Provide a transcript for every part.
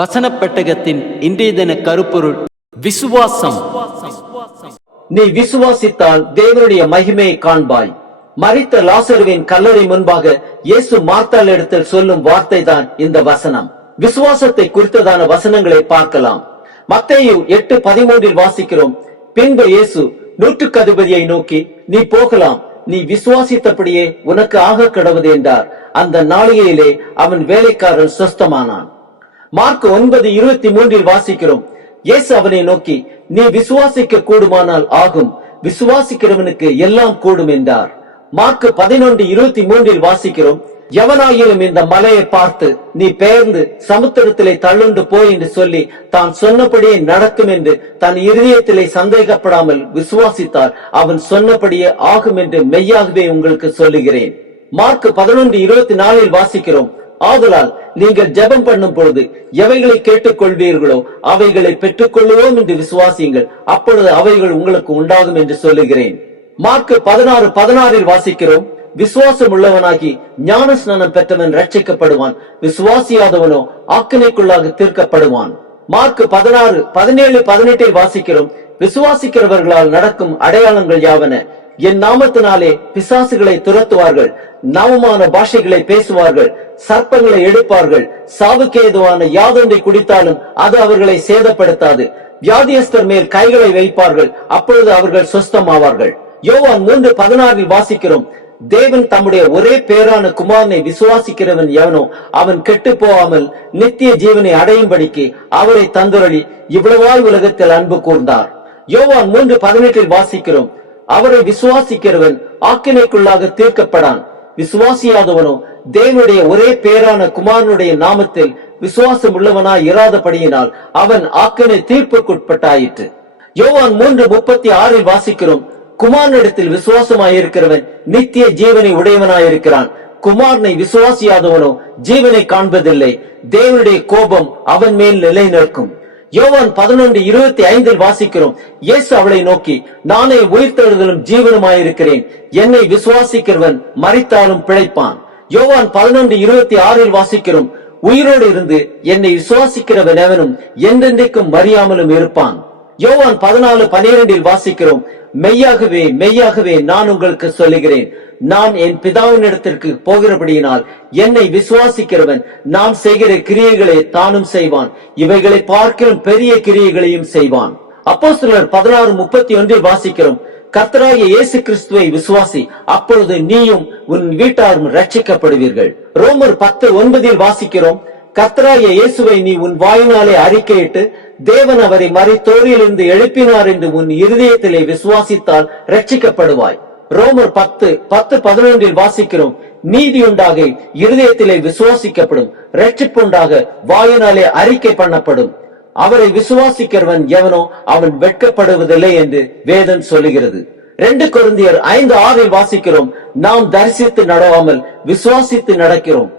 வசனப்பெட்டகத்தின் இன்றைய தின கருப்பொருள் விசுவாசம். நீ விசுவாசித்தால் தேவனுடைய மகிமையை காண்பாய். மறித்த லாசருவின் கல்லறை முன்பாக இயேசு மார்த்தால் இடத்தில் சொல்லும் வார்த்தை தான் இந்த வசனம். விசுவாசத்தை குறித்ததான வசனங்களை பார்க்கலாம். மத்தையு எட்டு பதிமூன்றில் வாசிக்கிறோம். பின்பு இயேசு நூற்றுக்கு அதிபதியை நோக்கி நீ போகலாம். நீ விசுவாசித்தபடியே உனக்கு ஆக கடவுது என்றார். அந்த நாளிகையிலே அவன் வேலைக்காரன் சுஸ்தமானான். மார்க் ஒன்பது இருபத்தி மூன்றில் வாசிக்கிறோம். இயேசு அவனை நோக்கி நீ விசுவாசிக்க கூடுமானால் ஆகும். விசுவாசிக்கிறவனுக்கு எல்லாம் கூடும் என்றார். மார்க் பதினொன்று இருபத்தி மூன்றில் வாசிக்கிறோம். எவனாயிலும் இந்த மலையை பார்த்து நீ பெயர்ந்து சமுத்திரத்திலே தள்ளுண்டு போய் என்று சொல்லி தான் சொன்னபடியே நடக்கும் என்று தன் இருதயத்திலே சந்தேகப்படாமல் விசுவாசித்தார் அவன் சொன்னபடியே ஆகும் என்று மெய்யாகவே உங்களுக்கு சொல்லுகிறேன். மார்க் பதினொன்று இருபத்தி நாலில் வாசிக்கிறோம். ஆதலால் நீங்கள் ஜெபம் பண்ணும் பொழுது எவைகளை கேட்டுக் கொள்வீர்களோ அவைகளை பெற்றுக் கொள்ளுவோம் என்று விசுவாசியுங்கள். அப்பொழுது அவைகள் உங்களுக்கு உண்டாகும் என்று சொல்லுகிறேன். மார்க் பதினாறு பதினாறில் வாசிக்கிறோம். விசுவாசம் உள்ளவனாகி ஞான ஸ்நானம் பெற்றவன் ரட்சிக்கப்படுவான் விசுவாசியாதவனோ ஆக்கினைக்குள்ளாக தீர்க்கப்படுவான். மார்க் பதினாறு பதினேழு பதினெட்டில் வாசிக்கிறோம். விசுவாசிக்கிறவர்களால் நடக்கும் அடையாளங்கள் யாவன? என் நாமத்தினாலே பிசாசுகளை துரத்துவார்கள். நவமான பாஷைகளை பேசுவார்கள் சர்ப்பங்களை எடுப்பார்கள் சாவுக்கு ஏதுவான யாதொன்றை குடித்தாலும் அது அவர்களை சேதப்படுத்தாது. வியாதியஸ்தர் மேல் கைகளை வைப்பார்கள் அப்பொழுது அவர்கள் சொஸ்தமாவார்கள். யோவான் மூன்று பதினாறில் வாசிக்கிறோம் தேவன் தம்முடைய ஒரே பேரான குமாரனை விசுவாசிக்கிறவன் எவனோ அவன் கெட்டு போகாமல் நித்திய ஜீவனை அடையும்படிக்கு அவரை தந்துரளி இவ்வளவாய் உலகத்தில் அன்பு கூர்ந்தார். யோவான் மூன்று பதினெட்டில் வாசிக்கிறோம் அவரை விசுவாசிக்கிறவன் ஆக்கினைக்குள்ளாக தீர்க்கப்படான். விசுவாசியாதவனோ தேவனுடைய ஒரே பேரான குமாரனுடைய நாமத்தில் விசுவாசம் உள்ளவனாய் இராதபடியினால் அவன் ஆக்கனை தீர்ப்புக்குட்பட்டாயிற்று. யோவான் மூன்று முப்பத்தி ஆறில் வாசிக்கிறோம் குமாரனிடத்தில் விசுவாசமாயிருக்கிறவன் நித்திய ஜீவனை உடையவனாயிருக்கிறான். குமாரனை விசுவாசியாதவனோ ஜீவனை காண்பதில்லை. தேவனுடைய கோபம் அவன் மேல் நிலை நிற்கும் யோவான் பதினொன்று இருபத்தி ஐந்தில் வாசிக்கிறோம். இயேசு அவளை நோக்கி நானே உயிர்த்தெழுதலும் ஜீவனுமாயிருக்கிறேன். என்னை விசுவாசிக்கிறவன் மறித்தாலும் பிழைப்பான். யோவான் பதினொன்று இருபத்தி ஆறில் வாசிக்கிறோம். உயிரோடு இருந்து என்னை விசுவாசிக்கிறவன் எவனும் என்றென்றைக்கும் மறியாமலும் இருப்பான். யோவான் பதினாலு பனிரெண்டில் வாசிக்கிறோம். மெய்யாகவே மெய்யாகவே நான் உங்களுக்கு சொல்லுகிறேன். நான் என் பிதாவின் இடத்திற்கு போகிறபடியினால் என்னை விசுவாசிக்கிறவன் நான் செய்கிற கிரியைகளை தானும் செய்வான். இவைகளை பார்க்கிலும் பெரிய கிரியைகளையும் செய்வான். அப்போ சிலர் பதினாறு முப்பத்தி ஒன்றில் வாசிக்கிறோம். கர்த்தராகிய இயேசு கிறிஸ்துவை விசுவாசி அப்பொழுது நீயும் உன் வீட்டாரும் ரட்சிக்கப்படுவீர்கள் ரோமர் பத்து ஒன்பதில் வாசிக்கிறோம். கர்த்தராகிய இயேசுவை நீ உன் வாயினாலே அறிக்கையிட்டு தேவன் அவரை மறைத்தோரிலிருந்து எழுப்பினார் என்று உன் இருதயத்திலே விசுவாசித்தால் ரட்சிக்கப்படுவாய் ரோமர் பத்து பத்து பதினொன்றில் வாசிக்கிறோம். நீதி உண்டாக இருதயத்திலே விசுவாசிக்கப்படும் ரட்சிப்புண்டாக வாயினாலே அறிக்கை பண்ணப்படும். அவரை விசுவாசிக்கிறவன் எவனோ அவன் வெட்கப்படுவதில்லை என்று வேதம் சொல்லுகிறது. ரெண்டு குழந்தையர் ஐந்து ஆறில் வாசிக்கிறோம். நாம் தரிசித்து நடவாமல் விசுவாசித்து நடக்கிறோம்.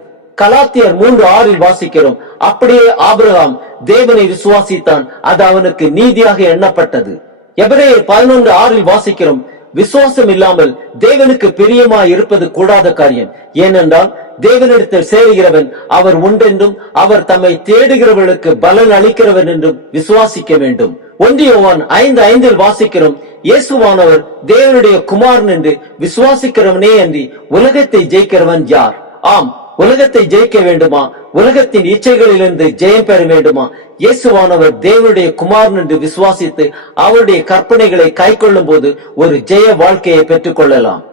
கலாத்தியர் மூன்று ஆறில் வாசிக்கிறோம். அப்படியே ஆபிரகாம் தேவனை விசுவாசித்தான். அது அவனுக்கு நீதியாக எண்ணப்பட்டது. எவரே பதினொன்று ஆறில் வாசிக்கிறோம். விசுவாசம் இல்லாமல் தேவனுக்கு பிரியமா இருப்பது கூடாத காரியம். ஏனென்றால் தேவனிடத்தில் சேருகிறவன் அவர் உண்டென்றும் அவர் தம்மை தேடுகிறவர்களுக்கு பலன் அளிக்கிறவன் என்றும் விசுவாசிக்க வேண்டும். ஒன்றியவான் ஐந்து ஐந்தில் வாசிக்கிறோம். இயேசுவானவர் தேவனுடைய குமாரன் என்று விசுவாசிக்கிறவனே அன்றி உலகத்தை ஜெயிக்கிறவன் யார்? ஆம் உலகத்தை ஜெயிக்க வேண்டுமா? உலகத்தின் இச்சைகளிலிருந்து ஜெயம் பெற வேண்டுமா? இயேசுவானவர் தேவனுடைய குமாரன் என்று விசுவாசித்து அவருடைய கற்பனைகளை கை கொள்ளும் போது ஒரு ஜெய வாழ்க்கையை பெற்றுக் கொள்ளலாம்